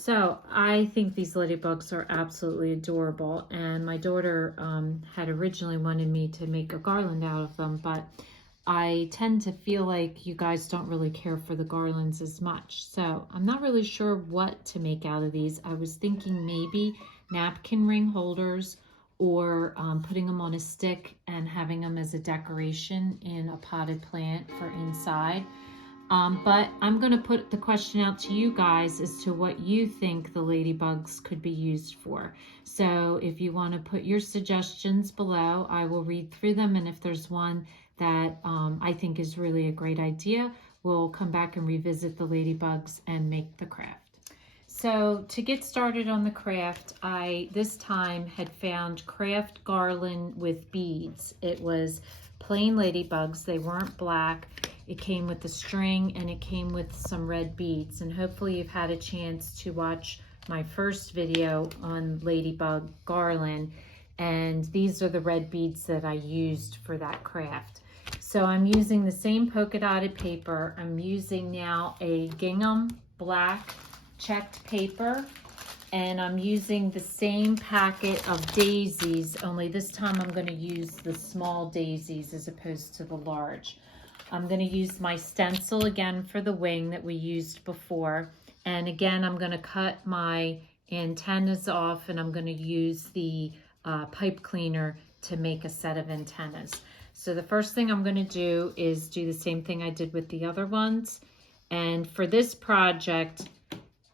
So I think these ladybugs are absolutely adorable, and my daughter had originally wanted me to make a garland out of them, but I tend to feel like you guys don't really care for the garlands as much. So I'm not really sure what to make out of these. I was thinking maybe napkin ring holders, or putting them on a stick and having them as a decoration in a potted plant for inside. But I'm going to put the question out to you guys as to what you think the ladybugs could be used for. So if you want to put your suggestions below, I will read through them. And if there's one that I think is really a great idea, we'll come back and revisit the ladybugs and make the craft. So to get started on the craft, I this time had found craft garland with beads. It was plain ladybugs. They weren't black. It came with the string and it came with some red beads. And hopefully you've had a chance to watch my first video on ladybug garland. And these are the red beads that I used for that craft. So I'm using the same polka dotted paper. I'm using now a gingham black checked paper, and I'm using the same packet of daisies, only this time I'm going to use the small daisies as opposed to the large. I'm going to use my stencil again for the wing that we used before, and again I'm going to cut my antennas off, and I'm going to use the pipe cleaner to make a set of antennas. So the first thing I'm going to do is do the same thing I did with the other ones, and for this project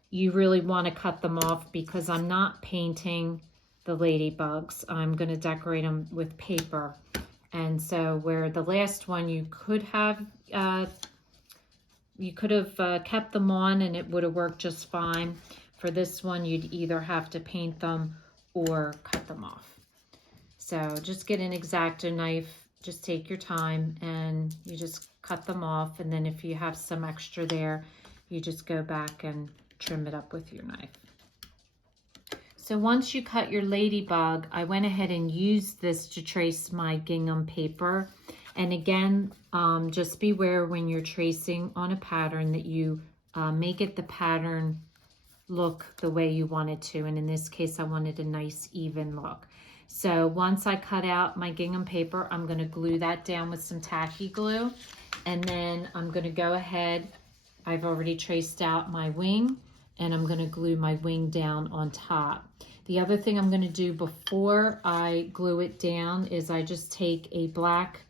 you really want to cut them off because I'm not painting the ladybugs. I'm going to decorate them with paper. And so where the last one you could have kept them on and it would have worked just fine. For this one, you'd either have to paint them or cut them off. So just get an X-Acto knife, just take your time, and you just cut them off. And then if you have some extra there, you just go back and trim it up with your knife. So once you cut your ladybug, I went ahead and used this to trace my gingham paper. And again, just beware when you're tracing on a pattern that you make it the pattern look the way you want it to. And in this case, I wanted a nice even look. So once I cut out my gingham paper, I'm going to glue that down with some tacky glue. And then I'm going to go ahead, I've already traced out my wing, and I'm going to glue my wing down on top. The other thing I'm going to do before I glue it down is I just take a black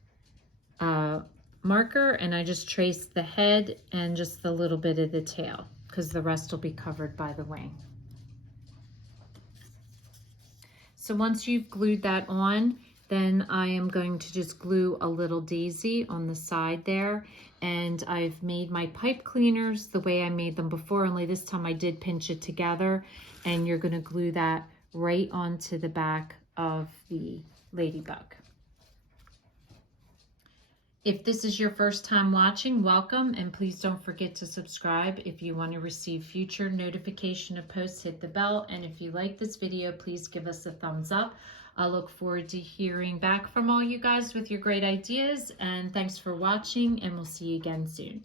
marker and I just trace the head and just a little bit of the tail, because the rest will be covered by the wing. So once you've glued that on, then I am going to just glue a little daisy on the side there. And I've made my pipe cleaners the way I made them before, only this time I did pinch it together. And you're going to glue that right onto the back of the ladybug. If this is your first time watching, welcome, and please don't forget to subscribe. If you want to receive future notification of posts, hit the bell. And if you like this video, please give us a thumbs up. I look forward to hearing back from all you guys with your great ideas, and thanks for watching, and we'll see you again soon.